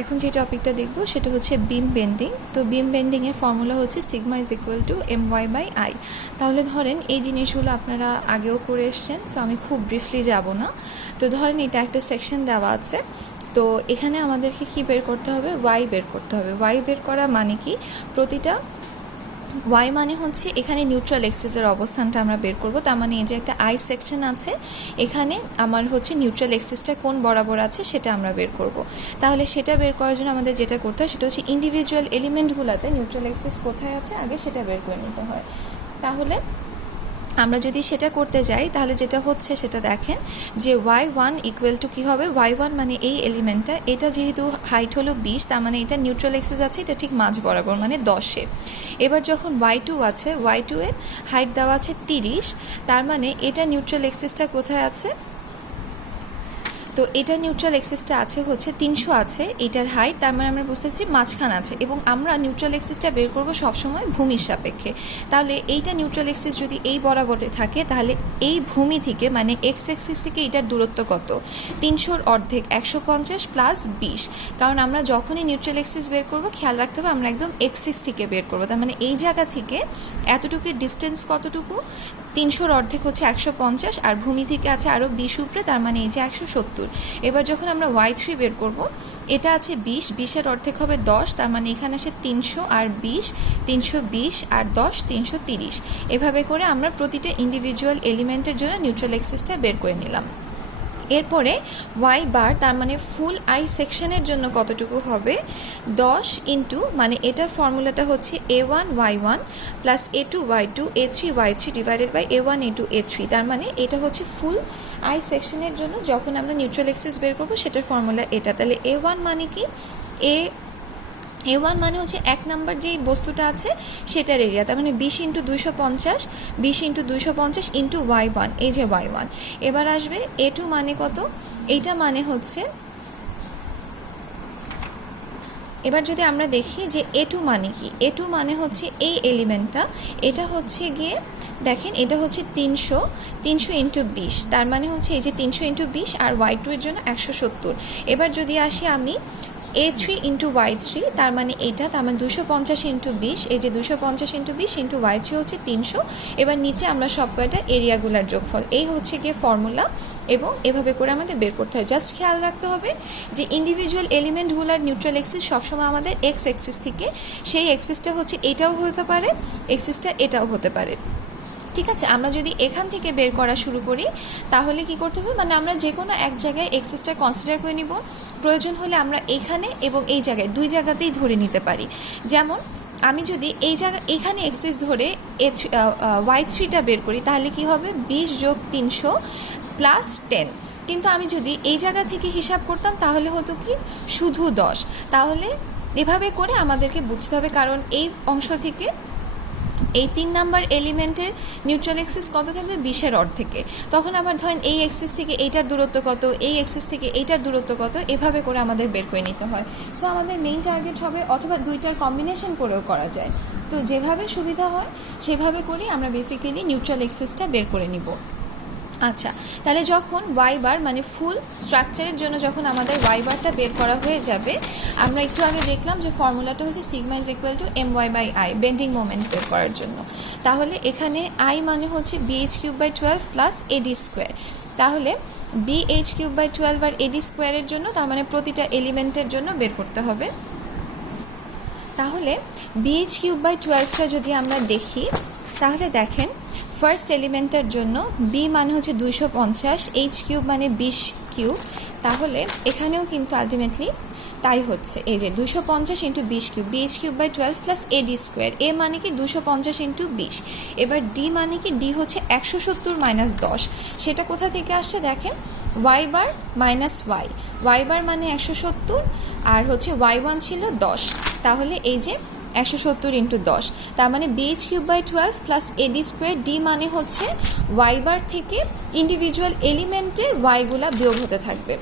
এখন যে টপিকটা দেখব সেটা হচ্ছে বিম বেন্ডিং। তো বিম বেন্ডিংয়ের ফর্মুলা হচ্ছে sigma is equal to my/i। তাহলে ধরেন এই জিনিসগুলো আপনারা আগেও করে এসছেন, সো আমি খুব ব্রিফলি যাব না। তো ধরেন এটা একটা সেকশন দেওয়া আছে, তো এখানে আমাদেরকে কি বের করতে হবে, ওয়াই বের করতে হবে। ওয়াই বের করা মানে কি, প্রতিটা ওয়াই মানে হচ্ছে এখানে নিউট্রাল এক্সিসের অবস্থানটা আমরা বের করব। তার মানে এই যে একটা আই সেকশন আছে, এখানে আমার হচ্ছে নিউট্রাল এক্সিসটা কোন বরাবর আছে সেটা আমরা বের করব। তাহলে সেটা বের করার জন্য আমাদের যেটা করতে হয় সেটা হচ্ছে ইন্ডিভিজুয়াল এলিমেন্টগুলোতে নিউট্রাল এক্সিস কোথায় আছে আগে সেটা বের করে নিতে হয়। তাহলে আমরা যদি সেটা করতে যাই তাহলে যেটা হচ্ছে সেটা দেখেন যে y1 ইকুয়াল টু কী হবে, y1 মানে এই এলিমেন্টটা, এটা যেহেতু হাইট হলো 20, তার মানে এটা নিউট্রাল এক্সিস আছে, এটা ঠিক মাঝ বরাবর মানে 10-এ। এবার যখন y2 আছে, y2 এর হাইট দেওয়া আছে 30, তার মানে এটা নিউট্রাল এক্সিসটা কোথায় আছে, তো এটা নিউট্রাল এক্সিসটা আছে হচ্ছে 300 আছে এটার হাইট, তার মানে আমরা বুঝতেছি মাঝখানে আছে। এবং আমরা নিউট্রাল এক্সিসটা বের করব সবসময় ভূমির সাপেক্ষে। তাহলে এইটা নিউট্রাল এক্সিস যদি এই বরাবরে থাকে, তাহলে এই ভূমি থেকে মানে এক্স এক্সিস থেকে এটার দূরত্ব কত, 300-র অর্ধেক 150 প্লাস 20। কারণ আমরা যখনই নিউট্রাল এক্সিস বের করব খেয়াল রাখতে হবে আমরা একদম এক্সিস থেকে বের করব। তার মানে এই জায়গা থেকে এতটুকু ডিস্টেন্স কতটুকু, 300-র অর্ধেক হচ্ছে 150, আর ভূমি থেকে আছে আরও 20 উপরে, তার মানে এই যে 170। এবার যখন আমরা y3 বের করব, এটা আছে 20, 20-এর অর্ধেক হবে 10, তার মানে এখানে আসে 300 আর 20, 320 আর 10, 330। এভাবে করে আমরা প্রতিটা ইন্ডিভিজুয়াল এলিমেন্টের জন্য নিউট্রাল এক্সিসটা বের করে নিলাম। এরপরে ওয়াই বার, তার মানে ফুল আই সেকশনের জন্য কতটুকু হবে, 10 ইন্টু, মানে এটার ফর্মুলাটা হচ্ছে a1 y1 plus a2 y2 a3 y3 divided by a1 a2 a3। তার মানে এটা হচ্ছে ফুল আই সেকশনের জন্য যখন আমরা নিউট্রাল এক্সিস বের করবো সেটার ফর্মুলা এটা। তাহলে a1 মানে কি, a1 মানে হচ্ছে 1 নাম্বার যেই বস্তুটা আছে সেটার এরিয়া, তার মানে 20 ইন্টু 250, 20 ইন্টু 250 ইন্টু y1, এই যে y1। এবার আসবে a2 মানে কত, এইটা মানে হচ্ছে, এবার যদি আমরা দেখি যে a2 মানে কি, a2 মানে হচ্ছে এই এলিমেন্টটা, এটা হচ্ছে গিয়ে দেখেন এটা হচ্ছে 300 ইন্টু 20, তার মানে হচ্ছে এই যে 300 ইন্টু 20 আর y2 এর জন্য 170। এবার যদি আসি আমি a3 ইন্টু y3, তার মানে এটা, তার মানে 250 ইন্টু 20, এই যে 250 ইন্টু 20 ইন্টু y3 হচ্ছে 300। এবার নিচে আমরা সব কয়টা এরিয়াগুলার যোগফল, এই হচ্ছে গিয়ে ফর্মুলা। এবং এভাবে করে আমাদের বের করতে হয়। জাস্ট খেয়াল রাখতে হবে যে ইন্ডিভিজুয়াল এলিমেন্টগুলার নিউট্রাল এক্সিস সবসময় আমাদের এক্স এক্সিস থেকে, সেই এক্সিসটা হচ্ছে এটাও হতে পারে, এক্সিসটা এটাও হতে পারে। ঠিক আছে, আমরা যদি এখান থেকে বের করা শুরু করি তাহলে কি করতে হবে, মানে আমরা যে কোনো এক জায়গায় এক্সিসটা কনসিডার করে নিব, প্রয়োজন হলে আমরা এখানে এবং এই জায়গায় দুই জায়গাতেই ধরে নিতে পারি। যেমন আমি যদি এই জায়গা এখানে এক্সিস ধরে y3টা বের করি তাহলে কি হবে, 20 যোগ 300 প্লাস 10। কিন্তু আমি যদি এই জায়গা থেকে হিসাব করতাম তাহলে হতো কি শুধু 10। তাহলে এভাবে করে আমাদেরকে বুঝতে হবে, কারণ এই অংশ থেকে এই 3 নাম্বার এলিমেন্টের নিউট্রাল এক্সিস কত থাকবে, 20-এর অর্ধেকে। তখন আবার ধরেন এই এক্সিস থেকে এইটার দূরত্ব কত, এই এক্সিস থেকে এইটার দূরত্ব কত, এভাবে করে আমাদের বের করে নিতে হয়। সো আমাদের মেইন টার্গেট হবে, অথবা দুইটার কম্বিনেশন করেও করা যায়। তো যেভাবে সুবিধা হয় সেভাবে করেই আমরা বেসিক্যালি নিউট্রাল এক্সিসটা বের করে নিব। আচ্ছা, তাহলে যখন ওয়াই বার মানে ফুল স্ট্রাকচারের জন্য যখন আমাদের ওয়াই বারটা বের করা হয়ে যাবে, আমরা একটু আগে দেখলাম যে ফর্মুলাটা হচ্ছে sigma is equal to my/i, bending moment বের করার জন্য। তাহলে এখানে আই মানে হচ্ছে bh3/12 প্লাস এডি স্কোয়ার। তাহলে bh3/12 আর এডি স্কোয়ারের জন্য, তার মানে প্রতিটা এলিমেন্টের জন্য বের করতে হবে। তাহলে bh3/12টা যদি আমরা দেখি তাহলে দেখেন ফার্স্ট এলিমেন্টের জন্য বি মানে হচ্ছে 250, h³ মানে 20 কিউব। তাহলে এখানেও কিন্তু আলটিমেটলি তাই হচ্ছে, এই যে 250 into 20 cube, bh3/12 plus AD square. এ মানে কি 250 ইন্টু 20। এবার ডি মানে কি, ডি হচ্ছে 170 মাইনাস 10। সেটা কোথা থেকে আসছে দেখেন, y bar minus y bar মানে 170, আর হচ্ছে y1 ছিল 10। তাহলে এই যে 170 ইন্টু 10, তার মানে bh3/12 plus AD square. D মানে হচ্ছে ওয়াই বার থেকে ইন্ডিভিজুয়াল এলিমেন্টের ওয়াইগুলা বিয়োগ হতে থাকবে।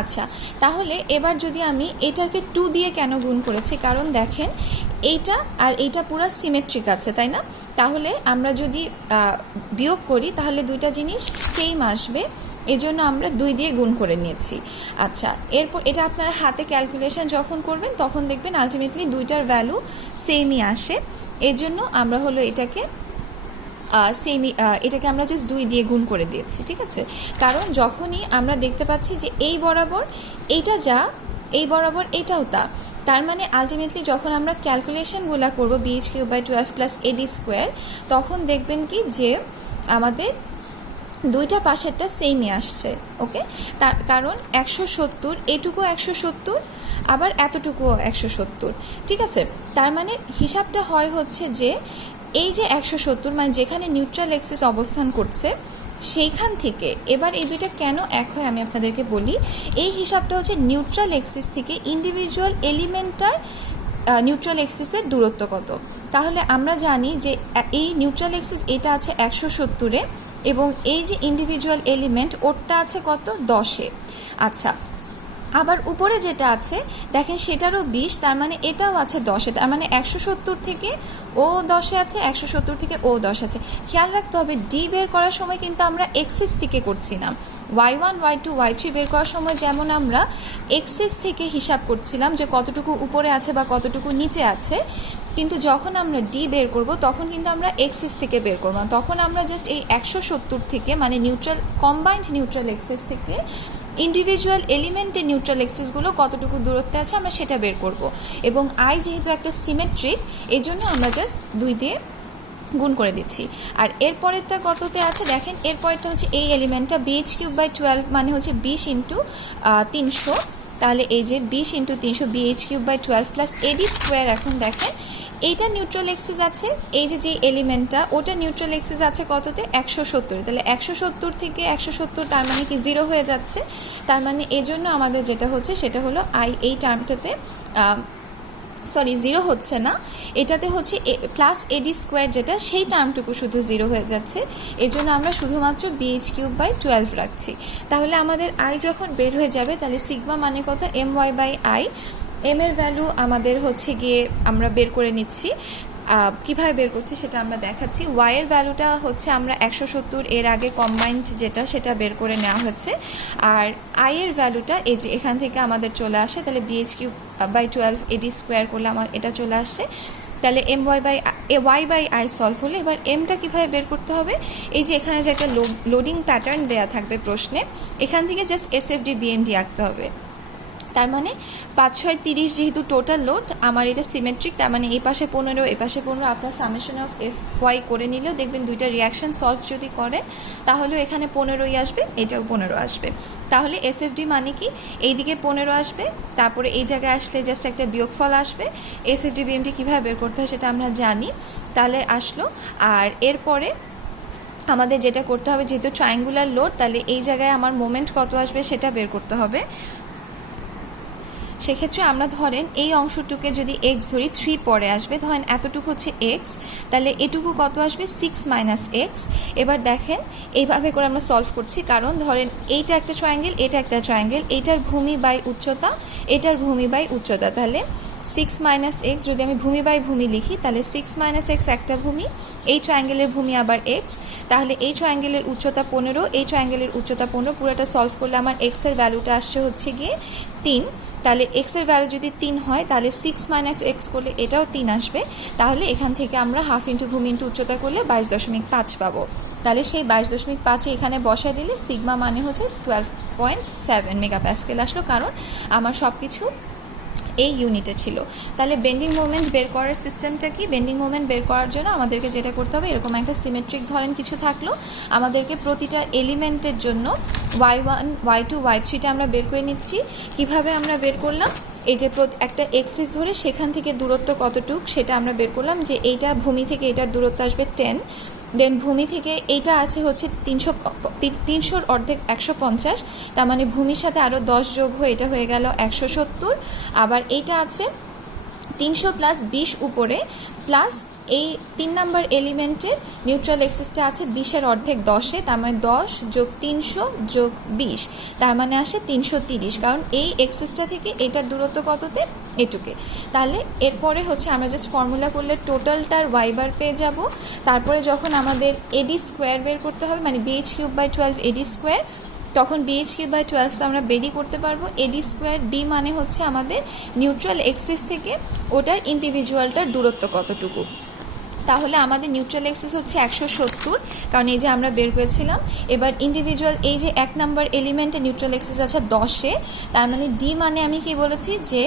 আচ্ছা, তাহলে এবার যদি আমি এটাকে 2 দিয়ে কেন গুণ করেছি, কারণ দেখেন এইটা আর এইটা পুরো সিমেট্রিক আছে, তাই না? তাহলে আমরা যদি বিয়োগ করি তাহলে দুইটা জিনিস সেম আসবে। এই জন্য আমরা 2 দিয়ে গুণ করে নিয়েছি। আচ্ছা, এরপর এটা আপনারা হাতে ক্যালকুলেশন যখন করবেন তখন দেখবেন আলটিমেটলি দুইটার ভ্যালু সেমই আসে। এর জন্য আমরা হলো এটাকে এটাকে আমরা জাস্ট 2 দিয়ে গুণ করে দিয়েছি, ঠিক আছে। কারণ যখনই আমরা দেখতে পাচ্ছি যে এই বরাবর এইটা যা, এই বরাবর এটাও তা, তার মানে আলটিমেটলি যখন আমরা ক্যালকুলেশনগুলো করবো bh³ + 12 AD² তখন দেখবেন কি যে আমাদের দুইটা পাশেরটা সেমই আসছে। ওকে, তার কারণ 170 এটুকু 170 আবার এতটুকুও 170, ঠিক আছে। তার মানে হিসাবটা হয় হচ্ছে যে এই যে 170 মানে যেখানে নিউট্রাল এক্সিস অবস্থান করছে সেইখান থেকে, এবার এই দুইটা কেন এক হয় আমি আপনাদেরকে বলি। এই হিসাবটা হচ্ছে নিউট্রাল এক্সিস থেকে ইন্ডিভিজুয়াল এলিমেন্টটার নিউট্রাল এক্সিসের দূরত্ব কত। তাহলে আমরা জানি যে এই নিউট্রাল এক্সিস এটা আছে 170-এ এবং এই যে ইন্ডিভিজুয়াল এলিমেন্ট ওরটা আছে কত, 10-এ। আচ্ছা, আবার উপরে যেটা আছে দেখেন সেটারও 20, তার মানে এটাও আছে 10-এ, তার মানে 170 থেকে ও 10-এ আছে, 170 থেকে ও 10 আছে। খেয়াল রাখতে হবে ডি বের করার সময় কিন্তু আমরা এক্সিস থেকে করছি না। y1 y2 y3 বের করার সময় যেমন আমরা এক্সিস থেকে হিসাব করছিলাম যে কতটুকু উপরে আছে বা কতটুকু নিচে আছে, কিন্তু যখন আমরা ডি বের করব তখন কিন্তু আমরা এক্সিস থেকে বের করব না, তখন আমরা জাস্ট এই 170 থেকে মানে নিউট্রাল কম্বাইন্ড নিউট্রাল এক্সিস থেকে ইন্ডিভিজুয়াল এলিমেন্টের নিউট্রাল এক্সিসগুলো কতটুকু দূরত্বে আছে আমরা সেটা বের করব। এবং আই যেহেতু একটা সিমেট্রিক এই জন্য আমরা জাস্ট 2 দিয়ে গুণ করে দিচ্ছি। আর এর পরেরটা কততে আছে দেখেন, এর পরেরটা হচ্ছে এই এলিমেন্টটা bh³ মানে হচ্ছে 20 × 300, তাহলে এই যে 20 × 300 bh³ + AD²। এখন দেখেন এইটা নিউট্রাল এক্সিস আছে, এই যে এলিমেন্টটা ওটা নিউট্রাল এক্সিস আছে কততে, 170, তাহলে 170 থেকে 170 তার মানে কি 0 হয়ে যাচ্ছে। তার মানে এই জন্য আমাদের যেটা হচ্ছে সেটা হলো আই এই টার্মটাতে সরি 0 হচ্ছে না, এটাতে হচ্ছে +AD² যেটা সেই টার্মটুকু শুধু 0 হয়ে যাচ্ছে। এর জন্য আমরা শুধুমাত্র bh³ রাখছি। তাহলে আমাদের আই যখন বের হয়ে যাবে তাহলে সিগমা মানে কত, my/i। এম এর ভ্যালু আমাদের হচ্ছে গিয়ে আমরা বের করে নিচ্ছি, কীভাবে বের করছি সেটা আমরা দেখাচ্ছি। ওয়াই এর ভ্যালুটা হচ্ছে আমরা 170 এর আগে কম্বাইন্ড যেটা সেটা বের করে নেওয়া হচ্ছে। আর আই এর ভ্যালুটা এই যে এখান থেকে আমাদের চলে আসে, তাহলে bh³ AD² করলে আমার এটা চলে আসছে। তাহলে y/i সলভ হলে এবার এমটা কীভাবে বের করতে হবে, এই যে এখানে যে একটা লোডিং প্যাটার্ন দেওয়া থাকবে প্রশ্নে, এখান থেকে জাস্ট SFD BMD আঁকতে হবে। তার মানে 5 6 30 যেহেতু টোটাল লোড আমার এটা সিমেট্রিক, তার মানে এই পাশে 15 এই পাশে 15, আপনার সামেশন অফ FY করে নিলেও দেখবেন দুইটা রিয়াকশান সলভ যদি করেন তাহলেও এখানে 15ই আসবে, এটাও 15 আসবে। তাহলে SFD মানে কি, এইদিকে 15 আসবে, তারপরে এই জায়গায় আসলে জাস্ট একটা বিয়োগফল আসবে। SFD BMD কীভাবে বের করতে হয় সেটা আমরা জানি, তাহলে আসলো। আর এরপরে আমাদের যেটা করতে হবে, যেহেতু ট্রায়াঙ্গুলার লোড, তাহলে এই জায়গায় আমার মোমেন্ট কত আসবে সেটা বের করতে হবে। সেক্ষেত্রে আমরা ধরেন এই অংশটুকে যদি এক্স ধরি, 3 পরে আসবে, ধরেন এতটুকু হচ্ছে এক্স, তাহলে এটুকু কত আসবে, 6 - x। এবার দেখেন এইভাবে করে আমরা সলভ করছি, কারণ ধরেন এইটা একটা ট্রায়াঙ্গেল, এটা একটা ট্রায়াঙ্গেল, এইটার ভূমি বাই উচ্চতা, এটার ভূমি বাই উচ্চতা, তাহলে 6 - x যদি আমি ভূমি বাই ভূমি লিখি তাহলে 6 - x একটা ভূমি, এই ট্রায়াঙ্গেলের ভূমি আবার x, তাহলে এই ট্রায়াঙ্গেলের উচ্চতা 15, এই ট্রায়াঙ্গেলের উচ্চতা 15, পুরোটা সলভ করলে আমার এক্সের ভ্যালুটা আসছে হচ্ছে গিয়ে 3। তাহলে এক্সের ভ্যালু যদি 3 হয় তাহলে 6 - x করলে এটাও 3 আসবে। তাহলে এখান থেকে আমরা হাফ ইন্টু ভূমি ইন্টু উচ্চতা করলে 22.5 পাবো। তাহলে সেই 22.5 এখানে বসায় দিলে সিগমা মানে হচ্ছে 12.7 মেগাপ্যাসকেল আসলো, কারণ আমার সব কিছু এই ইউনিটে ছিল। তাহলে বেন্ডিং মোমেন্ট বের করার সিস্টেমটা কি, বেন্ডিং মোমেন্ট বের করার জন্য আমাদেরকে যেটা করতে হবে, এরকম একটা সিমেট্রিক ধরেন কিছু থাকলো, আমাদেরকে প্রতিটা এলিমেন্টের জন্য y1 y2 y3টা আমরা বের করে নিচ্ছি। কিভাবে আমরা বের করলাম, এই যে একটা এক্সিস ধরে সেখান থেকে দূরত্ব কতটুক সেটা আমরা বের করলাম, যে এইটা ভূমি থেকে এটার দূরত্ব আসবে 10, দেন ভূমি থেকে এইটা আছে হচ্ছে 300 অর্ধেক 150, তার মানে ভূমির সাথে আরও 10 যোগ হয়ে এটা হয়ে গেল 170। আবার এইটা আছে 300 + 20 উপরে, প্লাস এই 3 নাম্বার এলিমেন্টের নিউট্রাল এক্সিসটা আছে 20-এর অর্ধেক 10-এ, তার মানে 10 + 300 + 20, তার মানে আসে 330, কারণ এই এক্সিসটা থেকে এটার দূরত্ব কততে, এটুকে। তাহলে এরপরে হচ্ছে আমরা জাস্ট ফর্মুলা করলে টোটালটার y বার পেয়ে যাব। তারপরে যখন আমাদের AD² বের করতে হবে, মানে bh³ / 12 AD², তখন BH3/12 তো আমরা বেরই করতে পারবো। AD স্কোয়ার D মানে হচ্ছে আমাদের নিউট্রাল এক্সিস থেকে ওটার ইন্ডিভিজুয়ালটার দূরত্ব কতটুকু। তাহলে আমাদের নিউট্রাল এক্সিস হচ্ছে 170, কারণ এই যে আমরা বের করেছিলাম। এবার ইন্ডিভিজুয়াল এই যে 1 নাম্বার এলিমেন্টে নিউট্রাল এক্সিস আছে 10-এ, তার মানে D মানে আমি কি বলেছি যে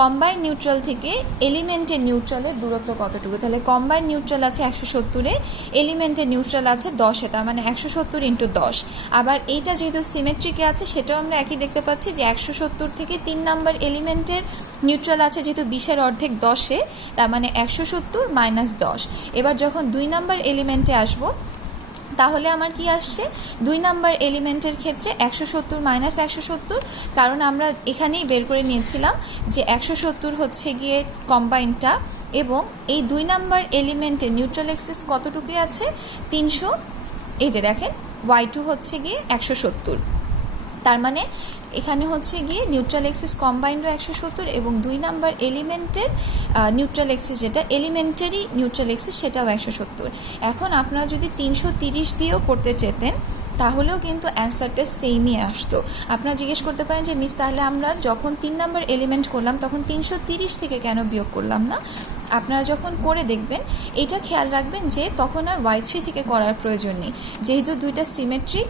কম্বাইন নিউট্রাল থেকে এলিমেন্টের নিউট্রালের দূরত্ব কতটুকু। তাহলে কম্বাইন নিউট্রাল আছে 170-এ, এলিমেন্টের নিউট্রাল আছে 10-এ, তার মানে 170 × 10। আবার এইটা যেহেতু সিমেট্রিকে আছে সেটাও আমরা একই দেখতে পাচ্ছি যে 170 থেকে 3 নাম্বার এলিমেন্টের নিউট্রাল আছে যেহেতু 20-এর অর্ধেক 10-এ, তার মানে 170 - 10। এবার যখন 2 নাম্বার এলিমেন্টে আসবো তাহলে আমার কি আসছে, 2 নাম্বার এলিমেন্টের ক্ষেত্রে 170 - 170, কারণ আমরা এখানেই বের করে নিয়েছিলাম যে 170 হচ্ছে গিয়ে কম্বাইনটা, এবং এই 2 নাম্বার এলিমেন্টের নিউট্রাল এক্সিস কতটুকু আছে 300। এই যে দেখেন y2 হচ্ছে গিয়ে 170, তার মানে এখানে হচ্ছে গিয়ে নিউট্রাল এক্সিস কম্বাইন্ডও 170 এবং 2 নাম্বার এলিমেন্টের নিউট্রাল এক্সিস যেটা এলিমেন্টারি নিউট্রাল এক্সিস সেটাও 170। এখন আপনারা যদি 330 দিয়েও করতে চেতেন তাহলেও কিন্তু অ্যান্সারটা সেমই আসতো। আপনারা জিজ্ঞেস করতে পারেন যে মিস তাহলে আমরা যখন 3 নাম্বার এলিমেন্ট করলাম তখন 330 থেকে কেন বিয়োগ করলাম না। আপনারা যখন করে দেখবেন এটা খেয়াল রাখবেন যে তখন আর y3 থেকে করার প্রয়োজন নেই, যেহেতু দুইটা সিমেট্রিক।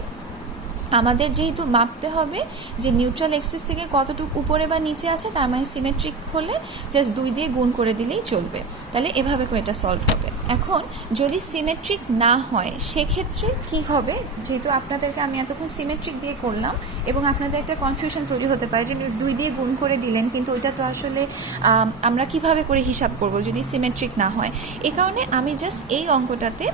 আমাদের যেহেতু মাপতে হবে যে নিউট্রাল এক্সিস থেকে কতটুকু উপরে বা নিচে আছে, তার মানে সিমেট্রিক হলে জাস্ট 2 দিয়ে গুণ করে দিলেই চলবে। তাহলে এভাবে করে এটা সলভ হবে। এখন যদি সিমেট্রিক না হয় সেক্ষেত্রে কি হবে, যেহেতু আপনাদেরকে আমি এতক্ষণ সিমেট্রিক দিয়ে করলাম এবং আপনাদের একটা কনফিউশন তৈরি হতে পারে যে 2 দিয়ে গুণ করে দিলেন, কিন্তু ওইটা তো আসলে আমরা কিভাবে করে হিসাব করব যদি সিমেট্রিক না হয়। এই কারণে আমি জাস্ট এই অঙ্কটাতে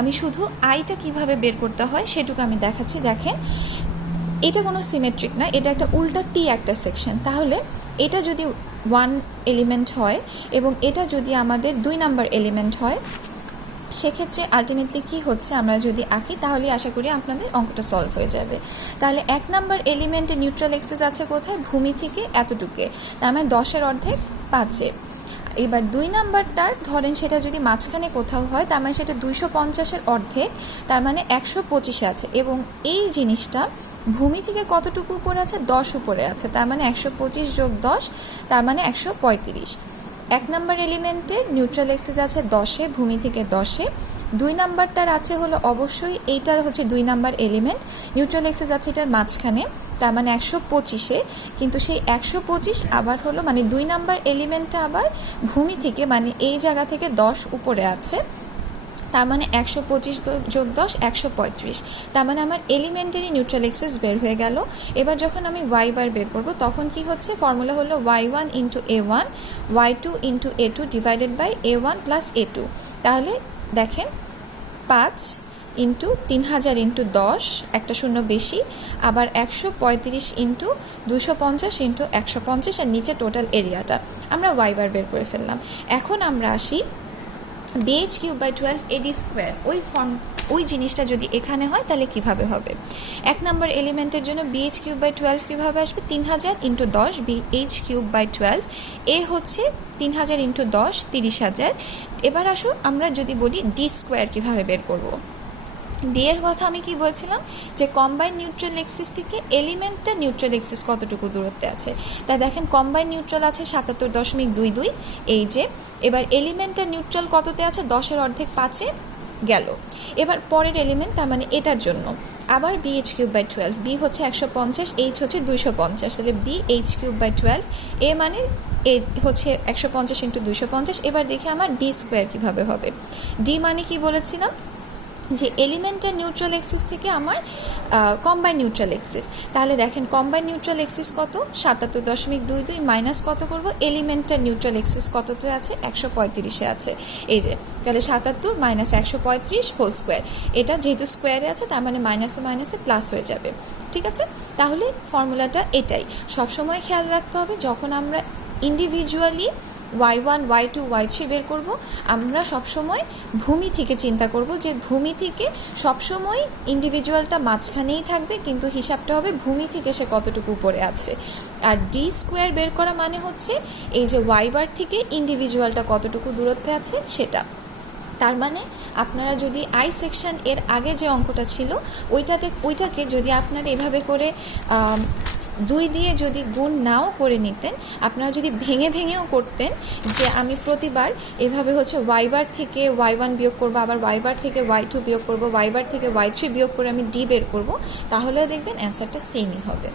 আমি শুধু আইটা কিভাবে বের করতে হয় সেটুকু আমি দেখাচ্ছি। দেখেন এটা কোনো সিমেট্রিক না, এটা একটা উল্টা টি একটা সেকশন। তাহলে এটা যদি 1 এলিমেন্ট হয় এবং এটা যদি আমাদের 2 নাম্বার এলিমেন্ট হয়, সেক্ষেত্রে আলটিমেটলি কী হচ্ছে আমরা যদি আঁকি তাহলে আশা করি আপনাদের অঙ্কটা সলভ হয়ে যাবে। তাহলে 1 নাম্বার এলিমেন্টে নিউট্রাল এক্সিস আছে কোথায়, ভূমি থেকে এতটুকে, তার মানে 10-এর অর্ধেক 5-এ। এবার 2 নাম্বারটার ধরেন সেটা যদি মাঝখানে কোথাও হয়, তার মানে সেটা 250-এর অর্ধেক, তার মানে 125-এ আছে, এবং এই জিনিসটা ভূমি থেকে কতটুকু উপরে আছে, 10 উপরে আছে, তার মানে 125 + 10, তার মানে 135। 1 নাম্বার এলিমেন্টের নিউট্রাল এক্সিস আছে 10-এ, ভূমি থেকে 10-এ। 2 নাম্বারটার আছে হলো অবশ্যই এইটা হচ্ছে 2 নাম্বার এলিমেন্ট, নিউট্রাল এক্সিস আছে এটার মাঝখানে, তার মানে 125-এ, কিন্তু সেই 125 আবার হলো মানে 2 নাম্বার এলিমেন্টটা আবার ভূমি থেকে মানে এই জায়গা থেকে 10 উপরে আছে, তার মানে 125 + 10 135, তার মানে আমার এলিমেন্টারি নিউট্রাল এক্সিস বের হয়ে গেল। এবার যখন আমি y বার বের করব তখন কি হচ্ছে, ফর্মুলা হলো y1 × a1 y2 × a2 / a1 + a2। তাহলে দেখেন 5 × 3000 × 10, একটা শূন্য বেশি, আবার 135 × 250 × 150, আর নিচে টোটাল এরিয়াটা আমরা y বার বের করে ফেললাম। এখন আমরা আসি BH3/12 AD স্কোয়ার, ওই জিনিসটা যদি এখানে হয় তাহলে কিভাবে হবে। 1 নাম্বার এলিমেন্টের জন্য BH3/12 কীভাবে আসবে, 3000 × 10 BH3/12, এ হচ্ছে 3000 × 10 30,000। এবার আসুন আমরা যদি বলি ডি স্কোয়ার কীভাবে বের করব। ডি এর কথা আমি কি বলছিলাম যে কম্বাইন নিউট্রাল এক্সিস থেকে এলিমেন্টটা নিউট্রাল এক্সিস কতটুকু দূরত্বে আছে। তা দেখেন কম্বাইন নিউট্রাল আছে 77.22, এই যে। এবার এলিমেন্টটা নিউট্রাল কততে আছে, 10-এর অর্ধেক 5-এ গেল। এবার পরের এলিমেন্ট, তার মানে এটার জন্য আবার BH3/12, বি হচ্ছে 150, এইচ হচ্ছে 250, তাহলে BH3/12, এ মানে এ হচ্ছে 150 × 250। এবার দেখি আমার ডি স্কোয়ার কীভাবে হবে। ডি মানে কি বলেছিলাম যে এলিমেন্টের নিউট্রাল এক্সিস থেকে আমার কম্বাইন নিউট্রাল এক্সিস। তাহলে দেখেন কম্বাইন নিউট্রাল এক্সিস কত, 77.22 মাইনাস কত করব, এলিমেন্টের নিউট্রাল এক্সিস কততে আছে, 135-এ আছে, এই যে। তাহলে 77 - 135 হোল স্কোয়ার, এটা যেহেতু স্কোয়ারে আছে তার মানে মাইনাসে মাইনাসে প্লাস হয়ে যাবে, ঠিক আছে। তাহলে ফর্মুলাটা এটাই, সবসময় খেয়াল রাখতে হবে যখন আমরা ইন্ডিভিজুয়ালি y1 y2 y3 বের করব, আমরা সবসময় ভূমি থেকে চিন্তা করব যে ভূমি থেকে সবসময় ইন্ডিভিজুয়ালটা মাঝখানেই থাকবে, কিন্তু হিসাবটা হবে ভূমি থেকে সে কতটুকু উপরে আছে। আর ডি স্কোয়ার বের করা মানে হচ্ছে এই যে y বার থেকে ইন্ডিভিজুয়ালটা কতটুকু দূরত্বে আছে সেটা। তার মানে আপনারা যদি আই সেকশন এর আগে যে অঙ্কটা ছিল ওইটাকে যদি আপনারা এভাবে করে 2 দিয়ে যদি গুণ নাও করে নিতেন, আপনারা যদি ভেঙে ভেঙেও করতেন যে আমি প্রতিবার এভাবে হচ্ছে ওয়াই বার থেকে y1 বিয়োগ করবো, আবার ওয়াই বার থেকে y2 বিয়োগ করবো, ওয়াই বার থেকে y3 বিয়োগ করে আমি ডি বের করবো, তাহলেও দেখবেন অ্যান্সারটা সেমই হবে।